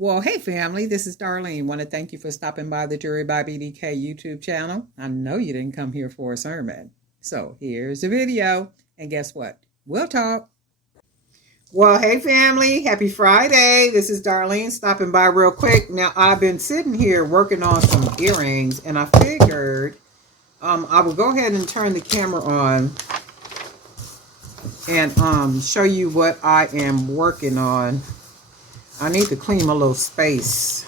Well, hey family, this is Darlene. Want to thank you for stopping by the Jury by BDK YouTube channel. I know you didn't come here for a sermon. So here's the video. And guess what? We'll talk. Well, hey family, happy Friday. This is Darlene stopping by real quick. Now, I've been sitting here working on some earrings, and I figured I will go ahead and turn the camera on and show you what I am working on. I need to clean my little space.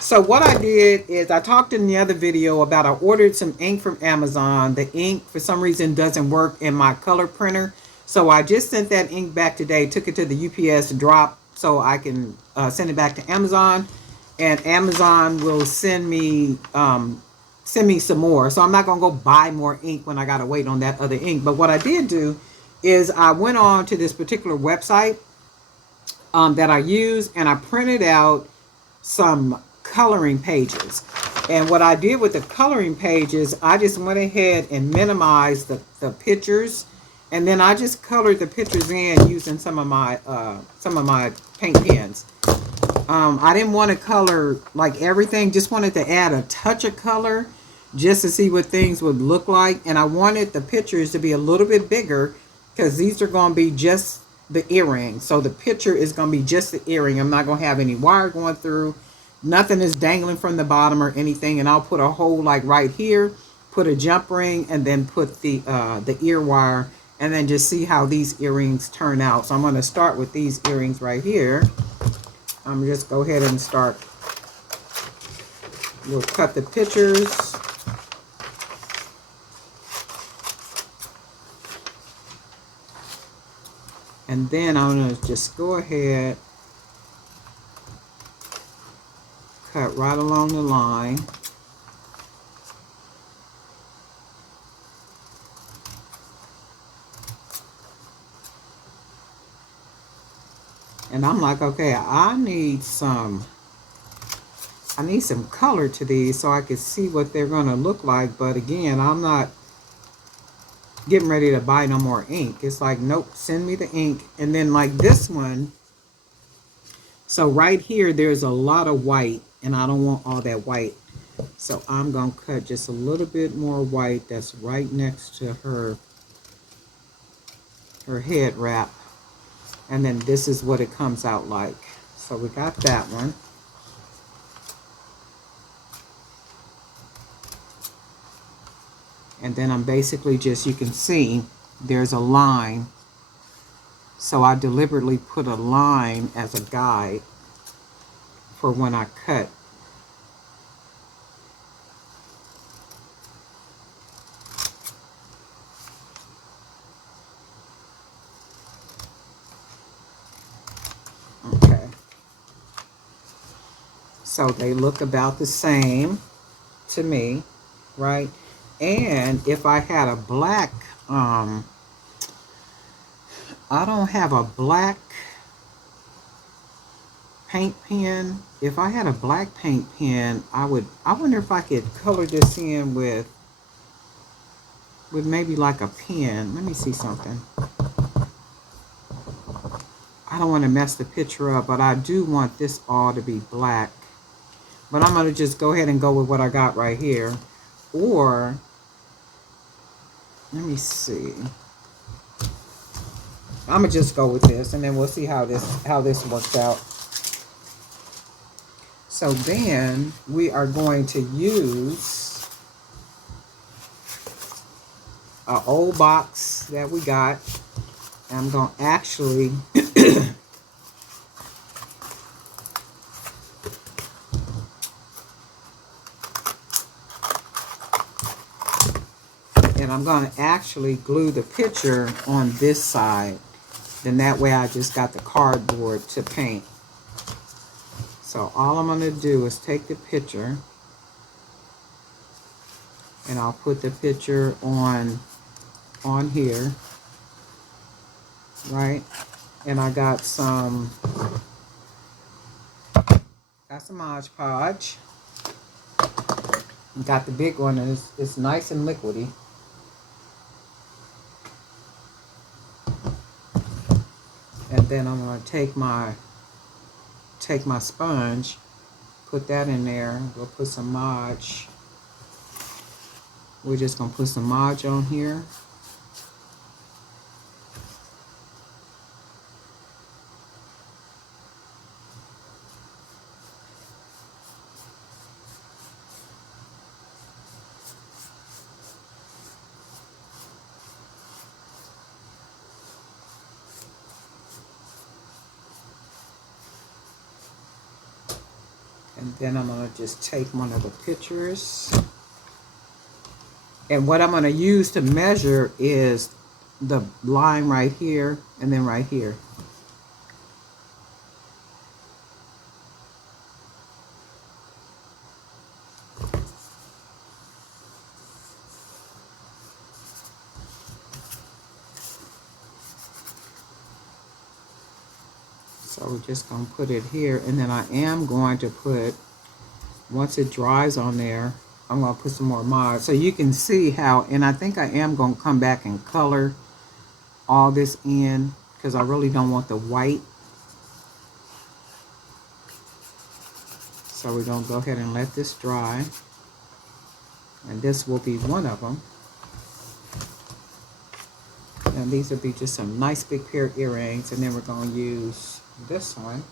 So what I did is I talked in the other video about I ordered some ink from Amazon. The ink for some reason doesn't work in my color printer. So I just sent that ink back today, took it to the UPS drop so I can send it back to Amazon. And Amazon will send me some more. So I'm not going to go buy more ink when I got to wait on that other ink. But what I did do is I went on to this particular website that I use, and I printed out some coloring pages. And what I did with the coloring pages, I just went ahead and minimized the pictures, and then I just colored the pictures in using some of my paint pens. I didn't want to color like everything, just wanted to add a touch of color just to see what things would look like. And I wanted the pictures to be a little bit bigger because these are going to be just the earring. So the picture is going to be just the earring. I'm not going to have any wire going through. Nothing is dangling from the bottom or anything. And I'll put a hole like right here, put a jump ring, and then put the ear wire, and then just see how these earrings turn out. So I'm going to start with these earrings right here. I'm just go ahead and start. We'll cut the pictures. And then I'm going to just go ahead, cut right along the line. And I'm like, okay, I need some color to these so I can see what they're going to look like. But again, I'm not getting ready to buy no more ink. It's like, nope, send me the ink. And then like this one, so right here there's a lot of white, and I don't want all that white, so I'm gonna cut just a little bit more white that's right next to her head wrap, and then this is what it comes out like. So we got that one. And then I'm basically just, you can see there's a line. So I deliberately put a line as a guide for when I cut. Okay. So they look about the same to me, right? And if I had a black, I don't have a black paint pen. If I had a black paint pen, I wonder if I could color this in with maybe like a pen. Let me see something. I don't want to mess the picture up, but I do want this all to be black. But I'm going to just go ahead and go with what I got right here. Or, let me see. I'm going to just go with this, and then we'll see how this works out. So then we are going to use an old box that we got. I'm going to actually glue the picture on this side. Then that way I just got the cardboard to paint. So all I'm going to do is take the picture, and I'll put the picture on here, right? And I got some Modge Podge. Got the big one, and it's nice and liquidy. And then I'm going to take my take my sponge, put that in there. We'll put some modge. We're just going to put some modge on here. And then I'm going to just take one of the pictures. And what I'm going to use to measure is the line right here and then right here. So we're just going to put it here. And then I am going to put, once it dries on there, I'm going to put some more mod. So you can see how, and I think I am going to come back and color all this in because I really don't want the white. So we're going to go ahead and let this dry. And this will be one of them. And these will be just some nice big pair of earrings. And then we're going to use this one.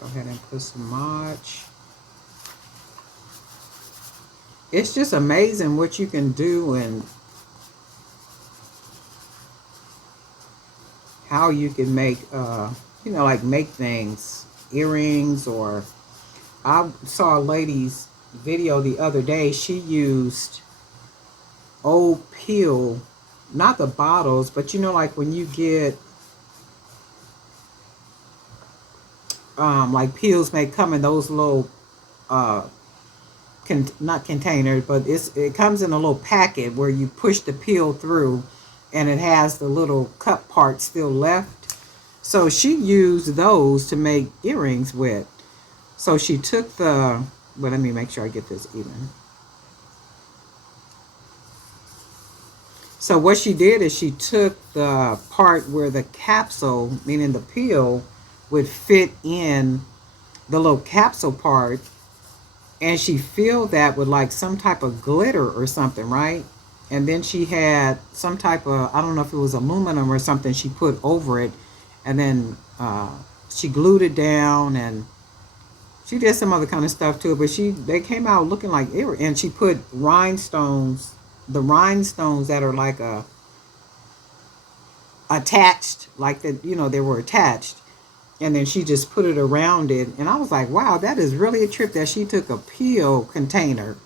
Go ahead and put some modge. It's just amazing what you can do and how you can make, you know, like make things, earrings. Or I saw a lady's video the other day. She used old peel, not the bottles, but you know, like when you get, like peels may come in those little, not containers, but it comes in a little packet where you push the peel through and it has the little cup part still left. So she used those to make earrings with. So she took the, well, let me make sure I get this even. So what she did is she took the part where the capsule, meaning the peel, would fit in the little capsule part, and she filled that with like some type of glitter or something, right? And then she had some type of, I don't know if it was aluminum or something she put over it, and then she glued it down, and she did some other kind of stuff to it, but they came out looking like earrings. And she put rhinestones, the rhinestones that are like attached, like that, you know, they were attached. And then she just put it around it. And I was like, wow, that is really a trip that she took a peel container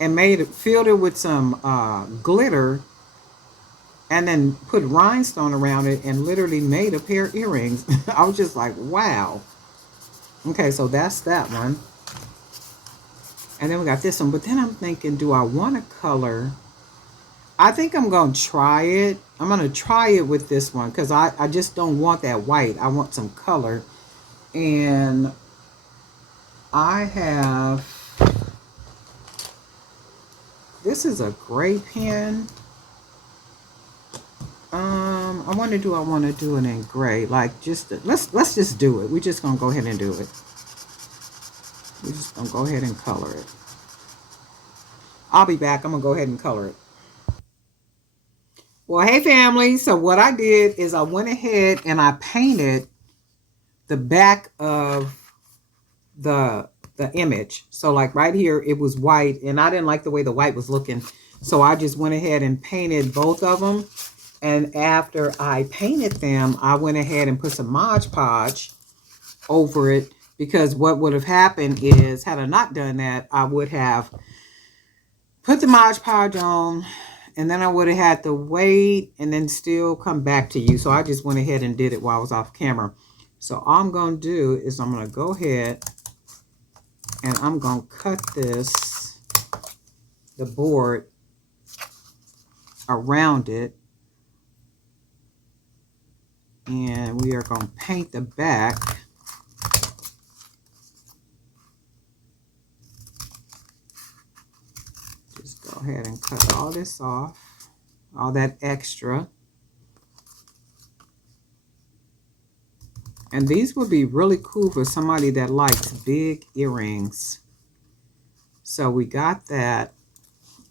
and filled it with some glitter, and then put rhinestone around it and literally made a pair of earrings. I was just like, wow. Okay, so that's that one. And then we got this one. But then I'm thinking, do I want to color? I think I'm going to try it. I'm going to try it with this one because I just don't want that white. I want some color. And I have, this is a gray pen. I want to do it in gray. Like just, let's just do it. We're just going to go ahead and do it. We're just going to go ahead and color it. I'll be back. I'm going to go ahead and color it. Well, hey family. So what I did is I went ahead and I painted the back of the image. So like right here, it was white and I didn't like the way the white was looking. So I just went ahead and painted both of them. And after I painted them, I went ahead and put some Mod Podge over it, because what would have happened is, had I not done that, I would have put the Mod Podge on, and then I would have had to wait and then still come back to you. So I just went ahead and did it while I was off camera. So all I'm going to do is I'm going to go ahead and I'm going to cut the board around it. And we are going to paint the back. Just go ahead and cut all this off, all that extra. And these would be really cool for somebody that likes big earrings. So we got that.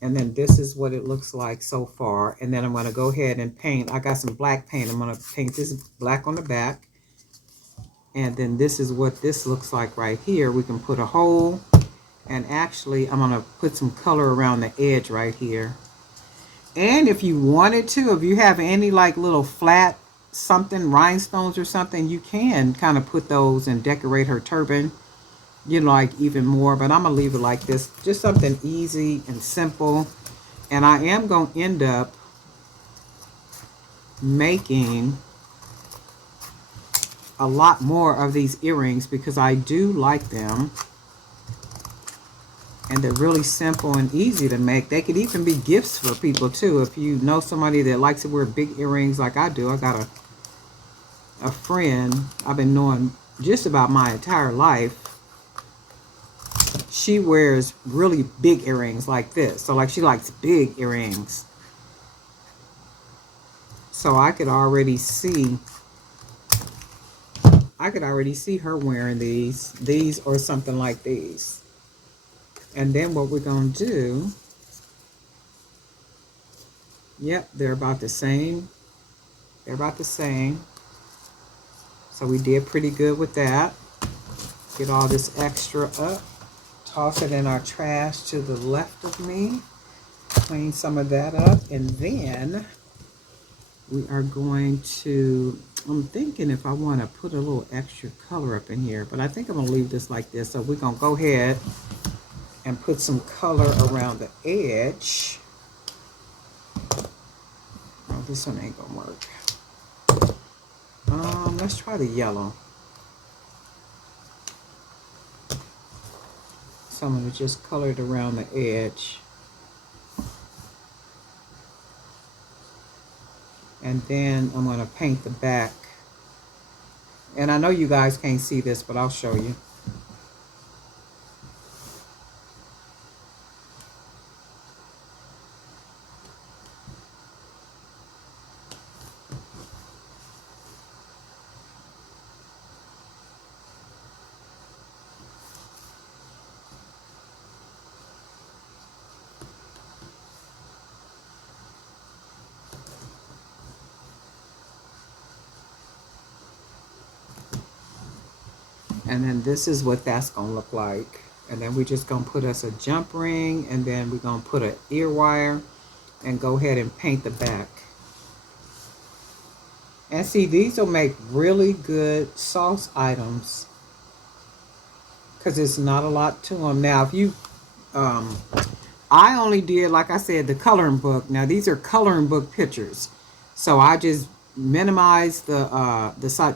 And then this is what it looks like so far. And then I'm going to go ahead and paint. I got some black paint. I'm going to paint this black on the back. And then this is what this looks like right here. We can put a hole. And actually, I'm going to put some color around the edge right here. And if you wanted to, if you have any like little flat something, rhinestones or something, you can kind of put those and decorate her turban, you know, like even more. But I'm going to leave it like this. Just something easy and simple. And I am going to end up making a lot more of these earrings because I do like them. And they're really simple and easy to make. They could even be gifts for people too. If you know somebody that likes to wear big earrings like I do. I got a friend I've been knowing just about my entire life. She wears really big earrings like this. So like she likes big earrings. So I could already see her wearing these or something like these. And then what we're going to do, yep, they're about the same. They're about the same. So we did pretty good with that. Get all this extra up. Toss it in our trash to the left of me. Clean some of that up. And then we are going to, I'm thinking if I want to put a little extra color up in here. But I think I'm going to leave this like this. So we're going to go ahead and put some color around the edge. Oh, this one ain't gonna work. Let's try the yellow. So I'm gonna just color it around the edge. And then I'm gonna paint the back. And I know you guys can't see this, but I'll show you. And then this is what that's going to look like. And then we're just going to put us a jump ring. And then we're going to put an ear wire. And go ahead and paint the back. And see, these will make really good sauce items. Because it's not a lot to them. Now, if you... I only did, like I said, the coloring book. Now, these are coloring book pictures. So I just minimized the size,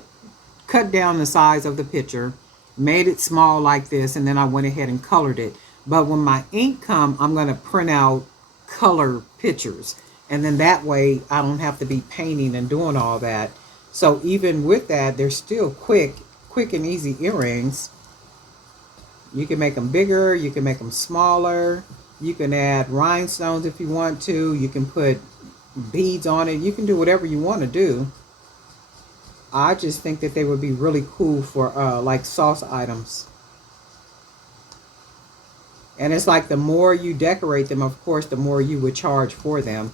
cut down the size of the picture, made it small like this, and then I went ahead and colored it. But when my ink comes, I'm going to print out color pictures. And then that way, I don't have to be painting and doing all that. So even with that, they're still quick and easy earrings. You can make them bigger. You can make them smaller. You can add rhinestones if you want to. You can put beads on it. You can do whatever you want to do. I just think that they would be really cool for like sauce items. And it's like the more you decorate them, of course, the more you would charge for them.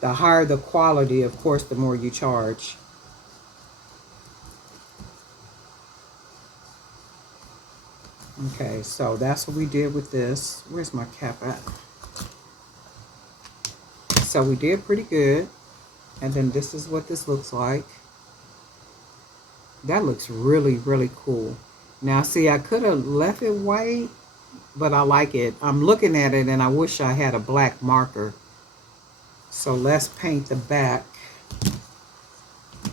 The higher the quality, of course, the more you charge. Okay, so that's what we did with this. Where's my cap at? So we did pretty good. And then this is what this looks like. That looks really, really cool. Now, see, I could have left it white, but I like it. I'm looking at it and I wish I had a black marker. So let's paint the back.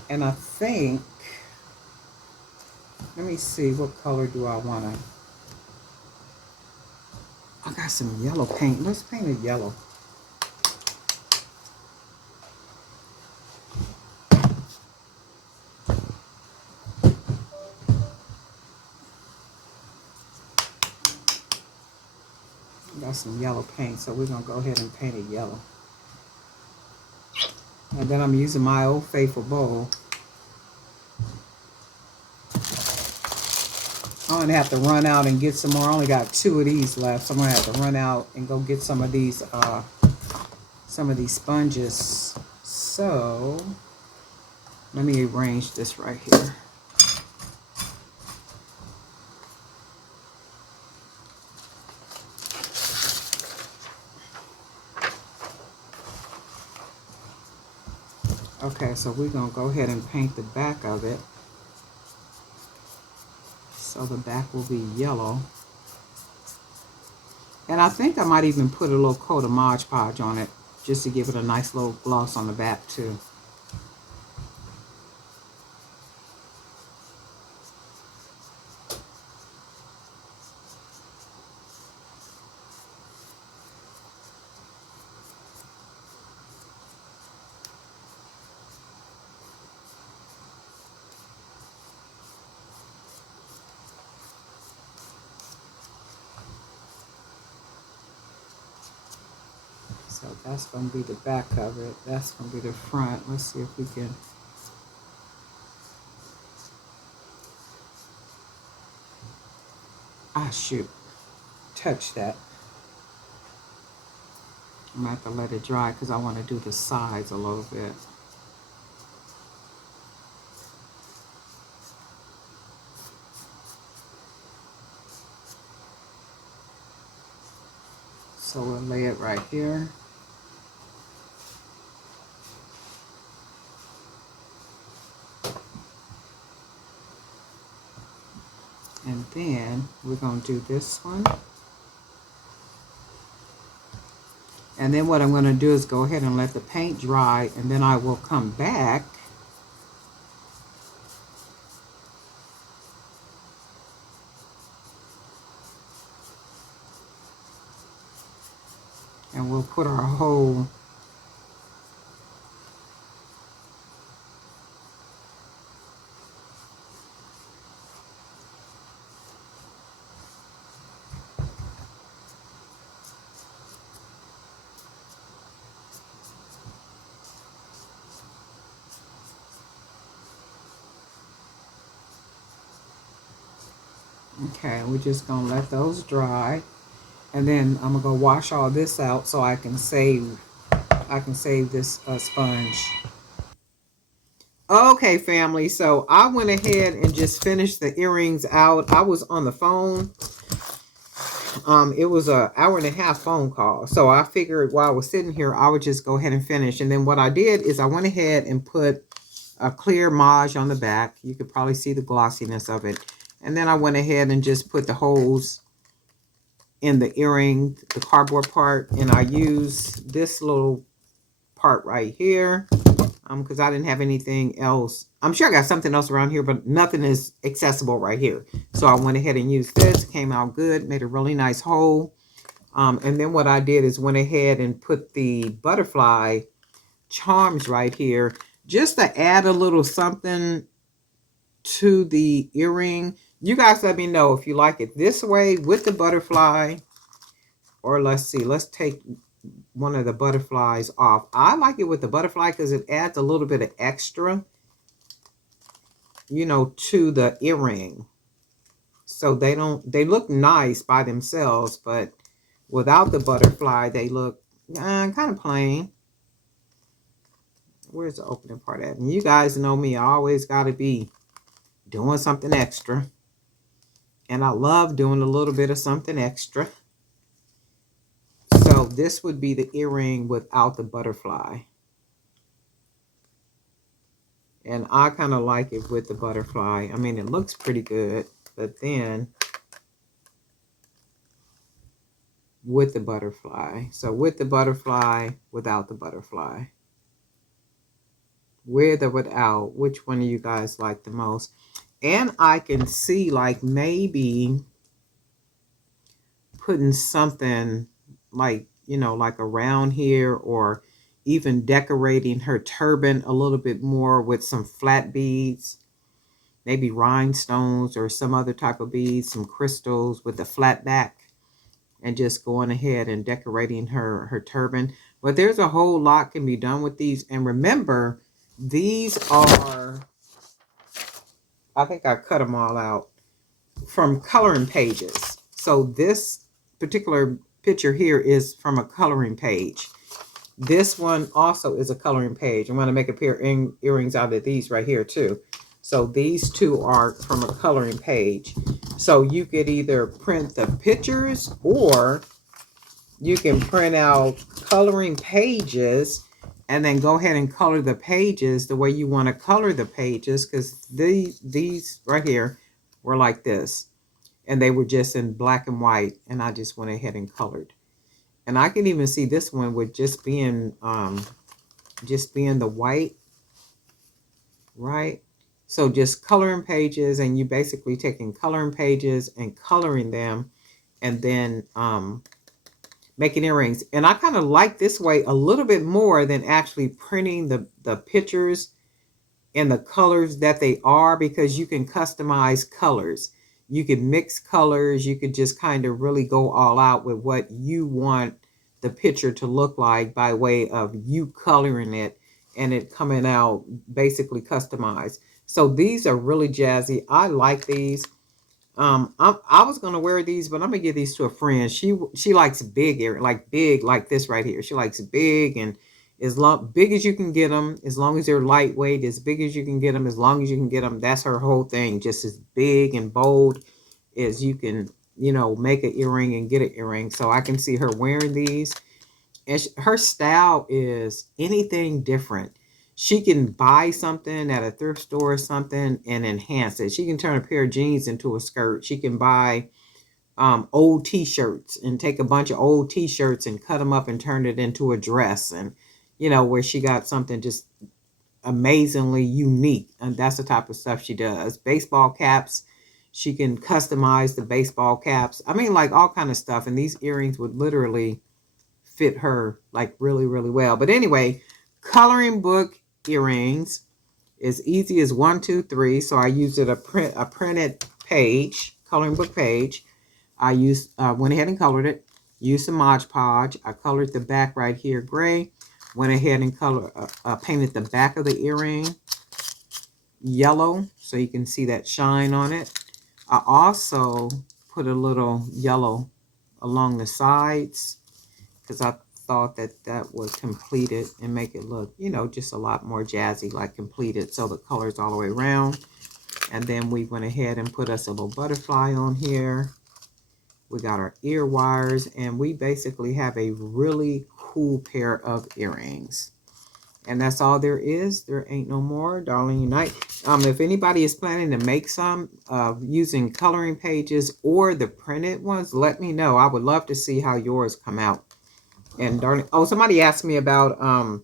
And I think, let me see, what color do I want to? I got some yellow paint. Let's paint it yellow. Got some yellow paint, so we're going to go ahead and paint it yellow. And then I'm using my old faithful bowl. I'm gonna have to run out and get some more. I only got 2 of these left, so I'm gonna have to run out and go get some of these sponges. So let me arrange this right here. Okay, so we're gonna go ahead and paint the back of it. So the back will be yellow. And I think I might even put a little coat of Mod Podge on it, just to give it a nice little gloss on the back too. So that's going to be the back of it. That's going to be the front. Let's see if we can. Ah, shoot. Touch that. I'm going to have to let it dry because I want to do the sides a little bit. So we'll lay it right here. And then we're going to do this one. And then what I'm going to do is go ahead and let the paint dry, and then I will come back and we'll put our whole okay, we're just going to let those dry. And then I'm gonna go wash all this out so I can save this sponge. Okay, family, so I went ahead and just finished the earrings out. I was on the phone. It was an hour and a half phone call. So I figured while I was sitting here, I would just go ahead and finish. And then what I did is I went ahead and put a clear modge on the back. You could probably see the glossiness of it. And then I went ahead and just put the holes in the earring, the cardboard part, and I use this little part right here because I didn't have anything else. I'm sure I got something else around here, but nothing is accessible right here. So I went ahead and used this. Came out good, made a really nice hole. And then what I did is went ahead and put the butterfly charms right here just to add a little something to the earring. You guys let me know if you like it this way with the butterfly, or let's see, let's take one of the butterflies off. I like it with the butterfly because it adds a little bit of extra, you know, to the earring. So they look nice by themselves, but without the butterfly, they look kind of plain. Where's the opening part at? And you guys know me, I always got to be doing something extra. And I love doing a little bit of something extra. So this would be the earring without the butterfly. And I kind of like it with the butterfly. I mean, it looks pretty good. But then with the butterfly. So with the butterfly, without the butterfly. With or without, which one of you guys like the most? And I can see like maybe putting something like, you know, like around here, or even decorating her turban a little bit more with some flat beads, maybe rhinestones or some other type of beads, some crystals with a flat back, and just going ahead and decorating her turban. But there's a whole lot can be done with these. And remember, these are, I think I cut them all out. from coloring pages. So this particular picture here is from a coloring page. This one also is a coloring page. I'm going to make a pair of earrings out of these right here too. So these two are from a coloring page. So you could either print the pictures or you can print out coloring pages and then go ahead and color the pages the way you want to color the pages, because these right here were like this and they were just in black and white, and I just went ahead and colored. And I can even see this one with just being the white, right? So just coloring pages, and you basically taking coloring pages and coloring them and then making earrings. And I kind of like this way a little bit more than actually printing the pictures and the colors that they are, because you can customize colors. You can mix colors. You could just kind of really go all out with what you want the picture to look like by way of you coloring it and it coming out basically customized. So these are really jazzy. I like these. I was gonna wear these, but I'm gonna give these to a friend. She likes big ear, like big, like this right here. She likes big, and big as you can get them, as long as they're lightweight, as big as you can get them, as long as you can get them. That's her whole thing. Just as big and bold as you can, make an earring and get an earring. So I can see her wearing these, and her style is anything different. She can buy something at a thrift store or something and enhance it. She can turn a pair of jeans into a skirt. She can buy old t-shirts and take a bunch of old t-shirts and cut them up and turn it into a dress, and where she got something just amazingly unique. And that's the type of stuff she does. Baseball caps, she can customize the baseball caps. I mean, like all kind of stuff. And these earrings would literally fit her like really, really well. But anyway, coloring book earrings is easy as 1, 2, 3. So I used a printed page, coloring book page. I went ahead and colored it. Used some Mod Podge. I colored the back right here gray. Went ahead and painted the back of the earring yellow so you can see that shine on it. I also put a little yellow along the sides because I thought that would complete it and make it look, just a lot more jazzy, like completed. So the color's all the way around. And then we went ahead and put us a little butterfly on here. We got our ear wires, and we basically have a really cool pair of earrings. And that's all there is. There ain't no more. Darling Unite. If anybody is planning to make some using coloring pages or the printed ones, let me know. I would love to see how yours come out. And darling, somebody asked me about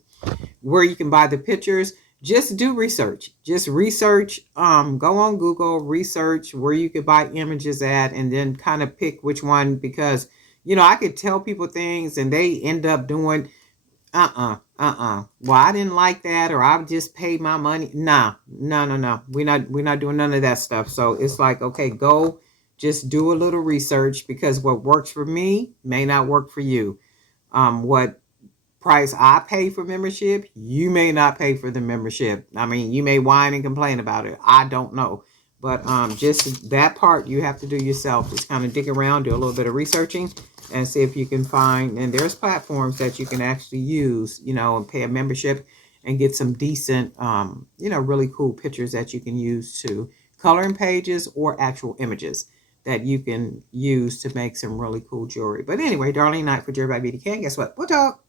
where you can buy the pictures. Just do research. Just research. Go on Google, research where you could buy images at, and then kind of pick which one, because I could tell people things and they end up doing well, I didn't like that, or I just paid my money. No. We're not doing none of that stuff. So it's like, okay, go just do a little research, because what works for me may not work for you. What price I pay for membership, you may not pay for the membership. I mean, you may whine and complain about it. I don't know. But just that part you have to do yourself. Just kind of dig around, do a little bit of researching, and see if you can find, and there's platforms that you can actually use, and pay a membership and get some decent, really cool pictures that you can use to color in pages or actual images that you can use to make some really cool jewelry. But anyway, Darlene Knight for Jerry by Beauty Can. Guess what? We'll talk.